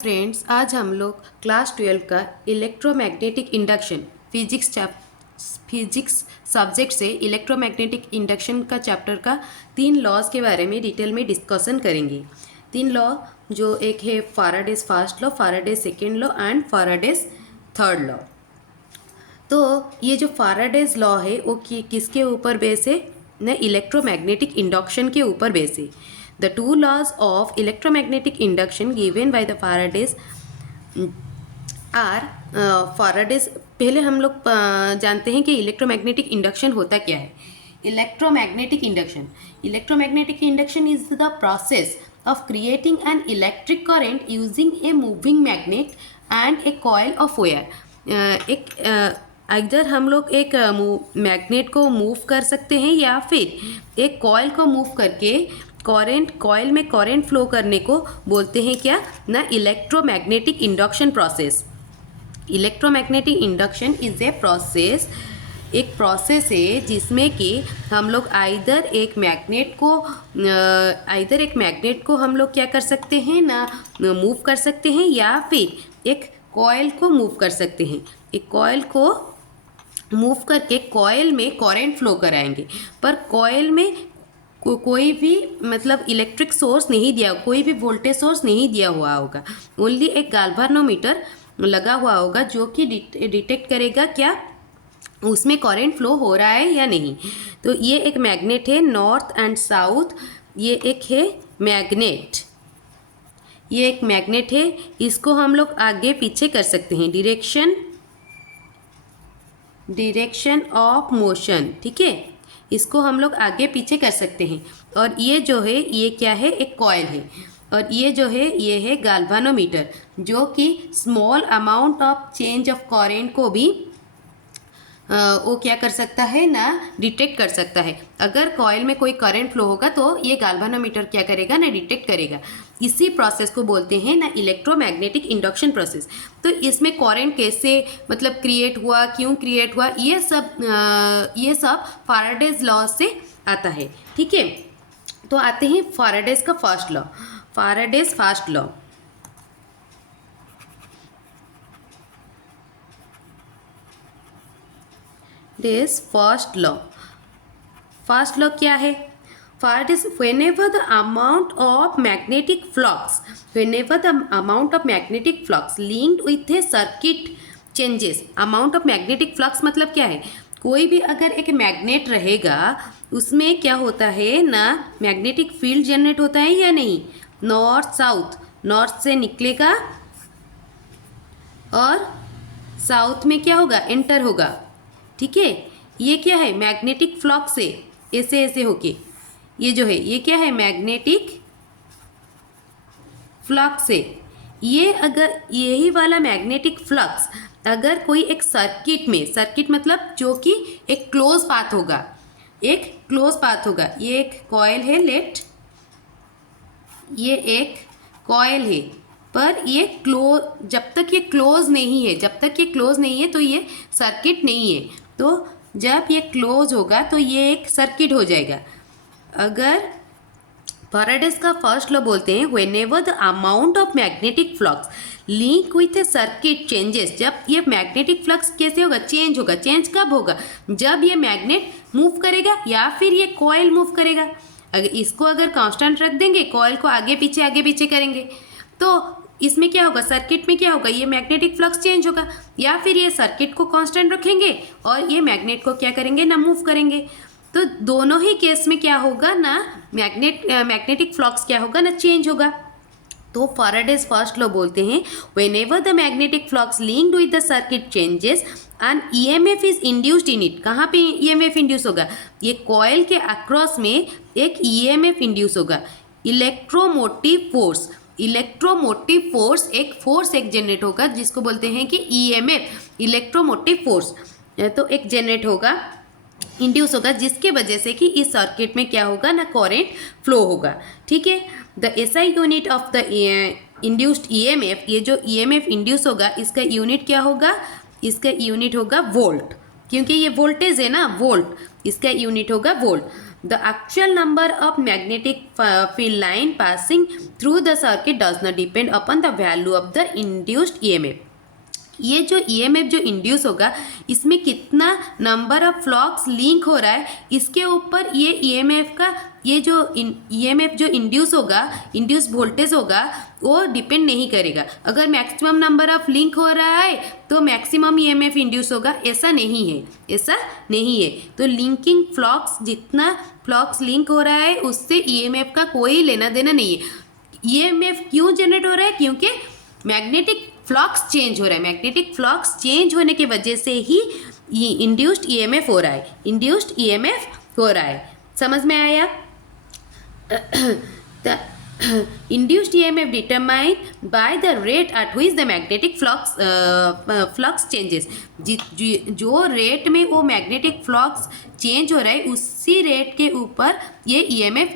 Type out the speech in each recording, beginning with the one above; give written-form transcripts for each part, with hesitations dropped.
Friends, आज हम लोग क्लास 12 का इलेक्ट्रोमैग्नेटिक इंडक्शन फिजिक्स सब्जेक्ट से इलेक्ट्रोमैग्नेटिक इंडक्शन का चैप्टर का 3 लॉज के बारे में डिटेल में डिस्कशन करेंगे। 3 लॉ जो एक है Faraday's first law, Faraday's second law and Faraday's third law. तो ये जो फैराडेज लॉ है वो किसके ऊपर बेस है न, इलेक्ट्रोमैग्नेटिक इंडक्शन के ऊपर बेस है। The two laws of electromagnetic induction given by the Faraday's are Faraday's। पहले हम लोग जानते हैं कि इलेक्ट्रोमैग्नेटिक इंडक्शन होता क्या है। Electromagnetic induction is the process of creating an electric current using a moving magnet and a coil of wire। अगर हम लोग एक मैग्नेट को मूव कर सकते हैं या फिर एक कॉइल को मूव करके कॉइल में करंट फ्लो करने को बोलते हैं क्या ना, electromagnetic induction process. Electromagnetic induction is a process, एक प्रोसेस है जिसमें कि हम लोग आइदर एक मैग्नेट को हम लोग क्या कर सकते हैं ना, मूव कर सकते हैं या फिर एक कॉइल को मूव कर सकते हैं। एक कॉइल को मूव करके कॉइल में करंट फ्लो कराएंगे, पर कॉइल में कोई भी मतलब इलेक्ट्रिक सोर्स नहीं दिया, कोई भी वोल्टेज सोर्स नहीं दिया हुआ होगा। ओनली एक गाल्वानोमीटर लगा हुआ होगा जो कि डिटेक्ट करेगा क्या उसमें करंट फ्लो हो रहा है या नहीं। तो ये एक मैग्नेट है, नॉर्थ एंड साउथ। ये एक है मैग्नेट, ये एक मैग्नेट है। इसको हम लोग आगे पीछे कर सकते हैं, डायरेक्शन ऑफ मोशन, ठीक है। इसको हम लोग आगे पीछे कर सकते हैं। और ये जो है ये क्या है, एक कॉइल है। और ये जो है ये है गाल्वानोमीटर, जो कि small amount of change of current को भी वो क्या कर सकता है ना, डिटेक्ट कर सकता है। अगर कॉइल में कोई करंट फ्लो होगा तो ये गाल्वानोमीटर क्या करेगा ना, डिटेक्ट करेगा। इसी प्रोसेस को बोलते हैं ना इलेक्ट्रोमैग्नेटिक इंडक्शन प्रोसेस। तो इसमें करंट कैसे मतलब क्रिएट हुआ, क्यों क्रिएट हुआ, ये सब फैराडेज लॉ से आता है, ठीक है। तो आते हैं फैराडेज का first law, Faraday's first law. This first law, first law क्या है, Faraday's whenever the amount of magnetic flux linked with a circuit changes। amount of magnetic flux मतलब क्या है, कोई भी अगर एक मैग्नेट रहेगा उसमें क्या होता है ना, मैग्नेटिक फील्ड जनरेट होता है या नहीं। नॉर्थ साउथ, नॉर्थ से निकलेगा और साउथ में क्या होगा, एंटर होगा, ठीक है। ये क्या है, मैग्नेटिक फ्लक्स है, ऐसे ऐसे होके ये जो है ये क्या है, मैग्नेटिक फ्लक्स है। ये अगर यही वाला मैग्नेटिक फ्लक्स अगर कोई एक सर्किट में, सर्किट मतलब जो कि एक क्लोज पाथ होगा, एक क्लोज पाथ होगा। ये एक कॉइल है, ये एक कॉइल है, पर ये जब तक ये क्लोज नहीं है तो ये सर्किट नहीं है। तो जब ये क्लोज होगा तो ये एक सर्किट हो जाएगा। अगर फैराडेज का फर्स्ट लॉ बोलते हैं whenever the amount of magnetic flux link with A circuit changes. जब ये मैग्नेटिक फ्लक्स कैसे होगा, चेंज होगा। चेंज कब होगा, जब ये मैग्नेट मूव करेगा या फिर ये कॉइल मूव करेगा। अगर इसको अगर कांस्टेंट रख देंगे, कॉइल को आगे पीछे करेंगे, तो इसमें क्या होगा, सर्किट में क्या होगा, ये मैग्नेटिक फ्लक्स चेंज होगा। या फिर ये सर्किट को कांस्टेंट रखेंगे और ये मैग्नेट को क्या करेंगे ना, मूव करेंगे। तो दोनों ही केस में क्या होगा ना, मैग्नेटिक फ्लक्स क्या होगा ना, चेंज होगा। तो फैराडेज फर्स्ट लॉ बोलते हैं whenever the magnetic flux linked with the circuit changes and EMF is induced in it. कहाँ पे ईएमएफ इंड्यूस होगा, ये कॉइल के अक्रॉस में एक ईएमएफ इंड्यूस होगा। इलेक्ट्रोमोटिव फोर्स एक जनरेट होगा जिसको बोलते हैं कि ईएमएफ, इलेक्ट्रोमोटिव फोर्स। तो एक जनरेट होगा, इंड्यूस होगा, जिसके वजह से कि इस सर्किट में क्या होगा ना, करंट फ्लो होगा, ठीक है। The SI unit of the induced EMF, ये जो ईएमएफ इंड्यूस होगा इसका यूनिट क्या होगा, इसका यूनिट होगा वोल्ट, क्योंकि ये वोल्टेज है ना, वोल्ट, इसका यूनिट होगा volt. The actual number of magnetic field line passing through the circuit does not depend upon the value of the induced EMF. ये जो ईएमएफ जो इंड्यूस होगा इसमें कितना नंबर ऑफ फ्लक्स लिंक हो रहा है, इसके ऊपर ये ईएमएफ का ये जो ईएमएफ जो इंड्यूस होगा, इंड्यूस वोल्टेज होगा, वो डिपेंड नहीं करेगा। अगर मैक्सिमम नंबर ऑफ लिंक हो रहा है तो मैक्सिमम ईएमएफ इंड्यूस होगा, ऐसा नहीं है, ऐसा नहीं है। तो लिंकिंग फ्लक्स, जितना फ्लक्स लिंक हो रहा है उससे ईएमएफ का कोई लेना देना नहीं है। ईएमएफ क्यों जनरेट हो रहा है? क्योंकि मैग्नेटिक फ्लक्स चेंज हो रहा है। मैग्नेटिक फ्लक्स चेंज होने की वजह से ही इंड्यूस्ड ईएमएफ हो रहा है, इंड्यूस्ड ईएमएफ हो रहा है। समझ में आया? The induced EMF determined by the rate at which the magnetic flux changes। जो रेट में वो मैग्नेटिक फ्लक्स चेंज हो रहा है उसी रेट के ऊपर ये EMF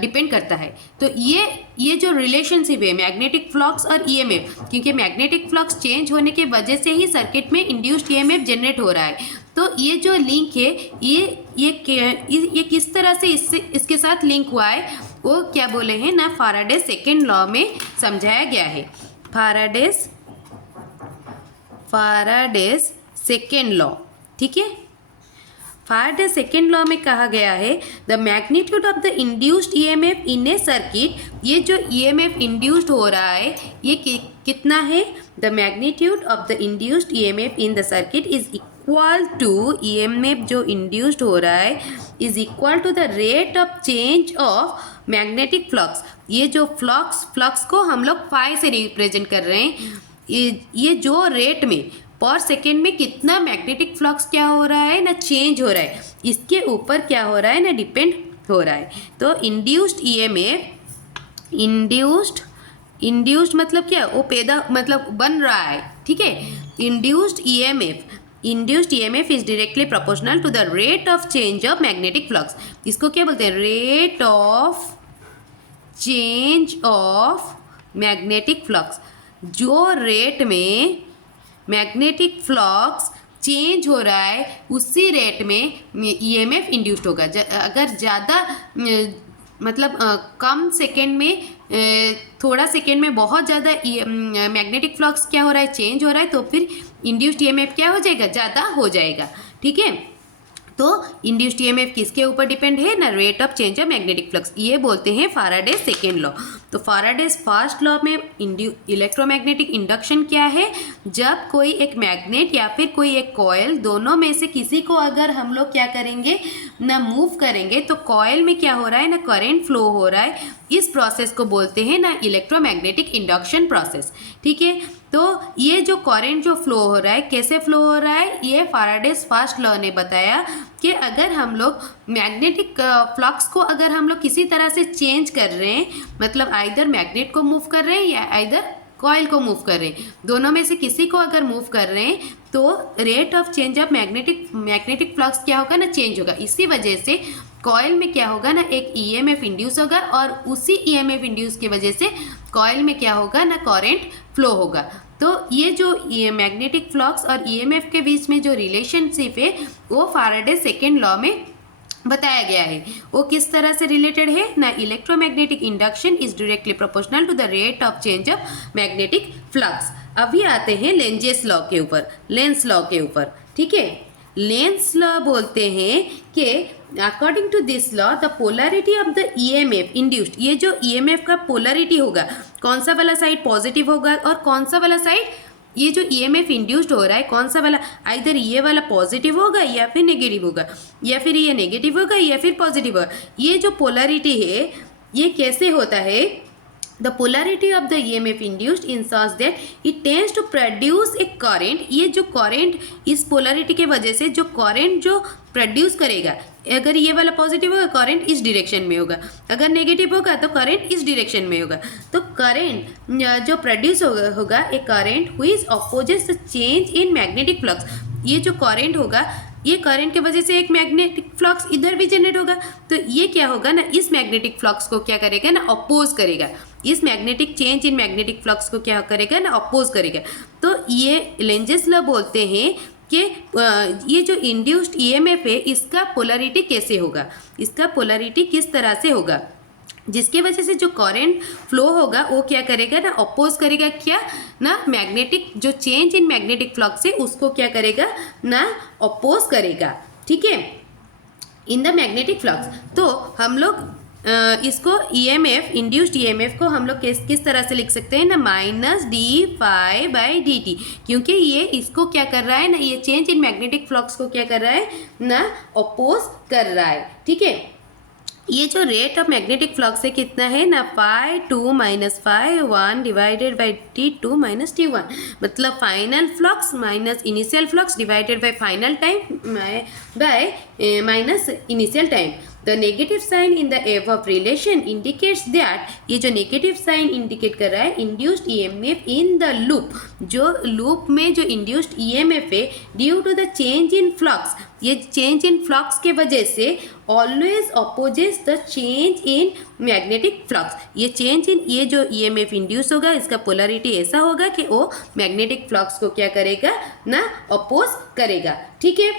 डिपेंड करता है। तो ये जो रिलेशनशिप है मैग्नेटिक फ्लक्स और EMF, क्योंकि मैग्नेटिक फ्लक्स चेंज होने की वजह से ही सर्किट में इंड्यूस्ड EMF जनरेट हो रहा है। तो ये जो लिंक है ये किस तरह से इसके साथ लिंक हुआ है वो क्या बोले हैं ना, फैराडे सेकेंड लॉ में समझाया गया है। फैराडेज सेकेंड लॉ, ठीक है। फैराडे सेकेंड लॉ में कहा गया है the magnitude of the induced EMF in A circuit, ये जो ईएमएफ इंड्यूस्ड हो रहा है ये कितना है? The magnitude of the induced EMF in the circuit is equal to, EMF जो इंड्यूस्ड हो रहा है is equal to the rate of change of magnetic flux. ये जो फ्लक्स को हम लोग फाई से रिप्रेजेंट कर रहे हैं। ये जो रेट में पर सेकेंड में कितना मैग्नेटिक फ्लक्स क्या हो रहा है ना, चेंज हो रहा है, इसके ऊपर क्या हो रहा है ना, डिपेंड हो रहा है। तो इंड्यूस्ड ईएमएफ, इंड्यूस्ड मतलब क्या, वो पैदा मतलब बन रहा है, ठीक है। Induced EMF is directly proportional to the rate of change of magnetic flux. इसको क्या बोलते हैं? Rate of change of magnetic flux. जो रेट में मैग्नेटिक फ्लक्स चेंज हो रहा है उसी रेट में ईएमएफ इंड्यूस्ड होगा। अगर ज़्यादा मतलब कम सेकेंड में, थोड़ा सेकेंड में बहुत ज़्यादा मैग्नेटिक फ्लक्स क्या हो रहा है, चेंज हो रहा है, तो फिर इंड्यूस्ड ईएमएफ क्या हो जाएगा? ज़्यादा हो जाएगा, ठीक है। तो इंड्यूस्ड ईएमएफ किसके ऊपर डिपेंड है ना, rate of change of magnetic flux. ये बोलते हैं फैराडे सेकेंड लॉ। तो फैराडेज फर्स्ट लॉ में इलेक्ट्रोमैग्नेटिक इंडक्शन क्या है? जब कोई एक मैग्नेट या फिर कोई एक कॉयल, दोनों में से किसी को अगर हम लोग क्या करेंगे ना, मूव करेंगे, तो कॉयल में क्या हो रहा है ना, करंट फ्लो हो रहा है। इस प्रोसेस को बोलते हैं ना इलेक्ट्रोमैग्नेटिक इंडक्शन प्रोसेस, ठीक है। तो ये जो करंट जो फ्लो हो रहा है, कैसे फ्लो हो रहा है, ये फैराडेज फर्स्ट लॉ ने बताया कि अगर हम लोग मैग्नेटिक फ्लक्स को अगर हम लोग किसी तरह से चेंज कर रहे हैं, मतलब आइदर मैग्नेट को मूव कर रहे हैं या आइदर कॉइल को मूव कर रहे हैं, दोनों में से किसी को अगर मूव कर रहे हैं, तो rate of change of magnetic flux क्या होगा ना, चेंज होगा। इसी वजह से कॉइल में क्या होगा ना, एक ईएमएफ इंड्यूस होगा और उसी ईएमएफ इंड्यूस की वजह से कॉइल में क्या होगा ना, करंट फ्लो होगा। तो ये जो मैग्नेटिक फ्लक्स और ईएमएफ के बीच में जो रिलेशनशिप है वो फैराडे सेकेंड लॉ में बताया गया है। वो किस तरह से रिलेटेड है ना, electromagnetic induction is directly proportional to the rate of change of magnetic flux. अभी आते हैं लेंजेस लॉ के ऊपर, लेंस लॉ के ऊपर, ठीक है। लेंस लॉ बोलते हैं कि according to this law the polarity of the EMF induced, ये जो ईएमएफ का पोलरिटी होगा, कौन सा वाला साइड पॉजिटिव होगा और कौन सा वाला साइड, ये जो ईएमएफ इंड्यूस्ड हो रहा है कौन सा वाला, आइदर ये वाला पॉजिटिव होगा या फिर नेगेटिव होगा, या फिर ये नेगेटिव होगा या फिर पॉजिटिव होगा। ये जो पोलरिटी है ये कैसे होता है, the polarity of the EMF induced in such that it tends to produce a current। ये जो current इस polarity के वजह से जो current जो produce करेगा, अगर ये वाला पॉजिटिव होगा करंट इस डायरेक्शन में होगा, अगर नेगेटिव होगा तो करंट इस डायरेक्शन में होगा। तो करंट जो प्रोड्यूस होगा a current which opposes the change in magnetic flux. ये जो करंट होगा, ये करंट के वजह से एक मैग्नेटिक फ्लक्स इधर भी जनरेट होगा, तो ये क्या होगा ना, इस मैग्नेटिक फ्लक्स को क्या करेगा ना, अपोज करेगा। इस magnetic change in magnetic flux को क्या करेगा ना, अपोज करेगा। तो ये लेंजेस लॉ बोलते हैं कि ये जो इंड्यूस्ड ईएमएफ है इसका पोलरिटी कैसे होगा, इसका पोलरिटी किस तरह से होगा, जिसके वजह से जो करंट फ्लो होगा वो क्या करेगा ना, अपोज करेगा क्या ना, मैग्नेटिक जो चेंज इन मैग्नेटिक फ्लक्स है उसको क्या करेगा ना, अपोज करेगा, ठीक है, इन द मैग्नेटिक फ्लक्स। तो हम लोग इसको ईएमएफ, इंड्यूस्ड ईएमएफ को हम लोग किस तरह से लिख सकते हैं ना, minus d phi by d t, क्योंकि ये इसको क्या कर रहा है ना, ये चेंज इन मैग्नेटिक फ्लक्स को क्या कर रहा है ना, अपोज कर रहा है, ठीक है। ये जो रेट ऑफ मैग्नेटिक फ्लक्स है कितना है ना, phi 2 minus phi 1 divided by T2 minus T1, मतलब final flux minus initial flux divided by final time by minus initial time. The negative sign in the above relation indicates that, ये जो negative sign indicate कर रहा है induced EMF in the loop, जो loop में जो induced EMF है due to the change in flux, ये चेंज इन फ्लक्स के वजह से always opposes the change in magnetic flux. ये चेंज इन, ये जो ईएमएफ इंड्यूस होगा इसका पोलरिटी ऐसा होगा कि वो मैग्नेटिक फ्लक्स को क्या करेगा ना, अपोज करेगा, ठीक है।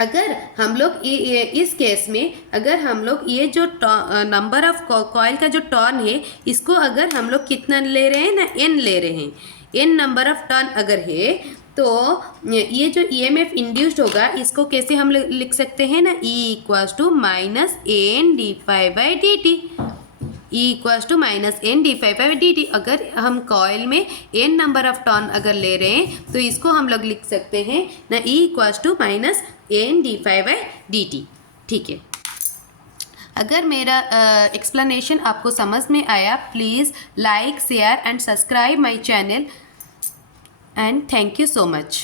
अगर हम लोग इस केस में अगर हम लोग ये जो नंबर ऑफ कॉइल का जो टर्न है इसको अगर हम लोग कितना ले रहे हैं ना, n ले रहे हैं, n नंबर ऑफ टर्न अगर है तो ये जो ईएमएफ इंड्यूस्ड होगा इसको कैसे हम लिख सकते हैं ना, E equals to minus n d phi by d t, E equals to minus n d phi by d t. अगर हम कॉइल में n नंबर ऑफ टर्न अगर ले रहे हैं तो इसको हम लोग लिख सकते हैं ना, E equals to minus n d phi by d t, ठीक है। अगर मेरा एक्सप्लेनेशन आपको समझ में आया, please like share and subscribe my channel, and thank you so much.